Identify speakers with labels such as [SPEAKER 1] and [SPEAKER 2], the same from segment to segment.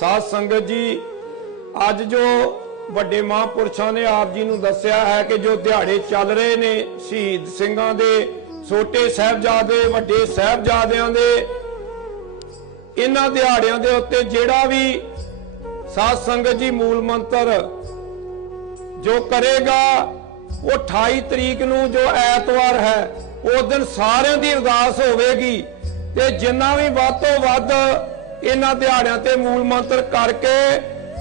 [SPEAKER 1] ਸਾਧ ਸੰਗਤ ਜੀ, ਅੱਜ ਜੋ ਵੱਡੇ ਮਹਾਂਪੁਰਸ਼ਾਂ ਨੇ ਆਪ ਜੀ ਨੂੰ ਦੱਸਿਆ ਹੈ ਕਿ ਜੋ ਦਿਹਾੜੇ ਚੱਲ ਰਹੇ ਨੇ ਸ਼ਹੀਦ ਸਿੰਘਾਂ ਦੇ, ਛੋਟੇ ਸਾਹਿਬਜ਼ਾਦੇ, ਵੱਡੇ ਸਾਹਿਬਜ਼ਾਦਿਆਂ ਦੇ, ਇਹਨਾਂ ਦਿਹਾੜਿਆਂ ਦੇ ਉੱਤੇ ਜਿਹੜਾ ਵੀ ਸਾਧ ਸੰਗਤ ਜੀ ਮੂਲ ਮੰਤਰ ਜੋ ਕਰੇਗਾ, ਉਹ 28 ਤਰੀਕ ਨੂੰ ਜੋ ਐਤਵਾਰ ਹੈ ਉਸ ਦਿਨ ਸਾਰਿਆਂ ਦੀ ਅਰਦਾਸ ਹੋਵੇਗੀ ਤੇ ਜਿੰਨਾ ਵੀ ਵੱਧ ਤੋਂ ਵੱਧ ਇਹਨਾਂ ਦਿਹਾੜਿਆਂ ਤੇ ਮੂਲ ਮੰਤਰ ਕਰਕੇ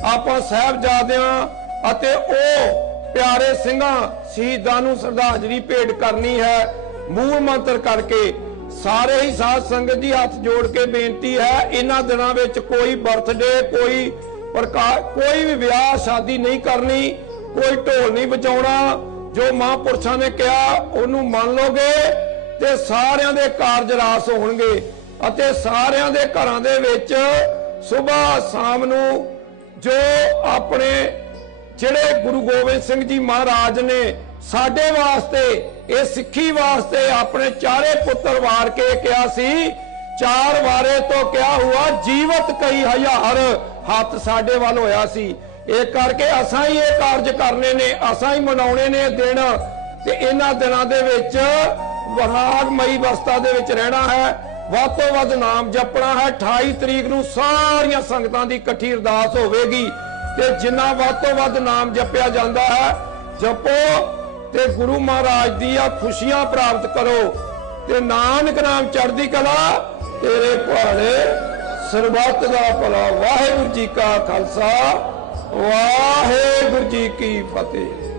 [SPEAKER 1] ਆਪਾਂ ਸਾਹਿਬਜ਼ਾਦਿਆਂ ਅਤੇ ਉਹ ਪਿਆਰੇ ਸਿੰਘਾਂ ਸ਼ਹੀਦਾਂ ਨੂੰ ਸ਼ਰਧਾਂਜਲੀ ਭੇਟ ਕਰਨੀ ਹੈ। ਮੂਲ ਮੰਤਰ ਕਰਕੇ ਸਾਰੇ ਹੀ ਸਾਧ ਸੰਗਤ ਜੀ ਹੱਥ ਜੋੜ ਕੇ ਬੇਨਤੀ ਹੈ, ਇਹਨਾਂ ਦਿਨਾਂ ਵਿੱਚ ਕੋਈ ਬਰਥਡੇ, ਕੋਈ ਪ੍ਰਕਾਰ, ਕੋਈ ਵੀ ਵਿਆਹ ਸ਼ਾਦੀ ਨਹੀਂ ਕਰਨੀ, ਕੋਈ ਢੋਲ ਨਹੀਂ ਵਜਾਉਣਾ। ਜੋ ਮਹਾਂਪੁਰਸ਼ਾਂ ਨੇ ਕਿਹਾ, ਉਹਨੂੰ ਮੰਨ ਲੋਗੇ ਤੇ ਸਾਰਿਆਂ ਦੇ ਕਾਰਜ ਰਾਸ ਹੋਣਗੇ। ਅਤੇ ਸਾਰਿਆਂ ਦੇ ਘਰਾਂ ਦੇ ਵਿੱਚ ਸਵੇਰ ਸ਼ਾਮ ਨੂੰ ਜੋ ਆਪਣੇ ਜਿਹੜੇ ਗੁਰੂ ਗੋਬਿੰਦ ਸਿੰਘ ਜੀ ਮਹਾਰਾਜ ਨੇ ਸਾਡੇ ਵਾਸਤੇ, ਇਹ ਸਿੱਖੀ ਵਾਸਤੇ ਆਪਣੇ ਚਾਰੇ ਪੁੱਤਰ ਵਾਰ ਕੇ ਕਿਹਾ ਸੀ, ਚਾਰ ਵਾਰੇ ਤੋਂ ਕਿਹਾ ਹੁਆ ਜੀਵਤ ਕਈ ਹਜ਼ਾਰ ਹੱਥ ਸਾਡੇ ਵੱਲ ਹੋਇਆ ਸੀ। ਇਹ ਕਰਕੇ ਅਸਾਂ ਹੀ ਇਹ ਕਾਰਜ ਕਰਨੇ ਨੇ, ਅਸਾਂ ਹੀ ਮਨਾਉਣੇ ਨੇ ਇਹ ਦਿਨ। ਤੇ ਇਹਨਾਂ ਦਿਨਾਂ ਦੇ ਵਿੱਚ ਵਿਰਾਗਮਈ ਅਵਸਥਾ ਦੇ ਵਿੱਚ ਰਹਿਣਾ ਹੈ। ਵੱਧ ਤੋਂ ਵੱਧ ਨਾਮ ਜਪਣਾ ਹੈ। 28 ਤਰੀਕ ਨੂੰ ਸਾਰੀਆਂ ਸੰਗਤਾਂ ਦੀ ਇਕੱਠੀ ਅਰਦਾਸ ਹੋਵੇਗੀ ਤੇ ਜਿੰਨਾ ਵੱਧ ਤੋਂ ਵੱਧ ਨਾਮ ਜਪਿਆ ਜਾਂਦਾ ਹੈ, ਜਪੋ ਤੇ ਗੁਰੂ ਮਹਾਰਾਜ ਦੀਆਂ ਖੁਸ਼ੀਆਂ ਪ੍ਰਾਪਤ ਕਰੋ। ਤੇ ਨਾਨਕ ਨਾਮ ਚੜ੍ਹਦੀ ਕਲਾ, ਤੇਰੇ ਭਾਣੇ ਸਰਬੱਤ ਦਾ ਭਲਾ। ਵਾਹਿਗੁਰੂ ਜੀ ਕਾ ਖਾਲਸਾ, ਵਾਹਿਗੁਰੂ ਜੀ ਕੀ ਫਤਿਹ।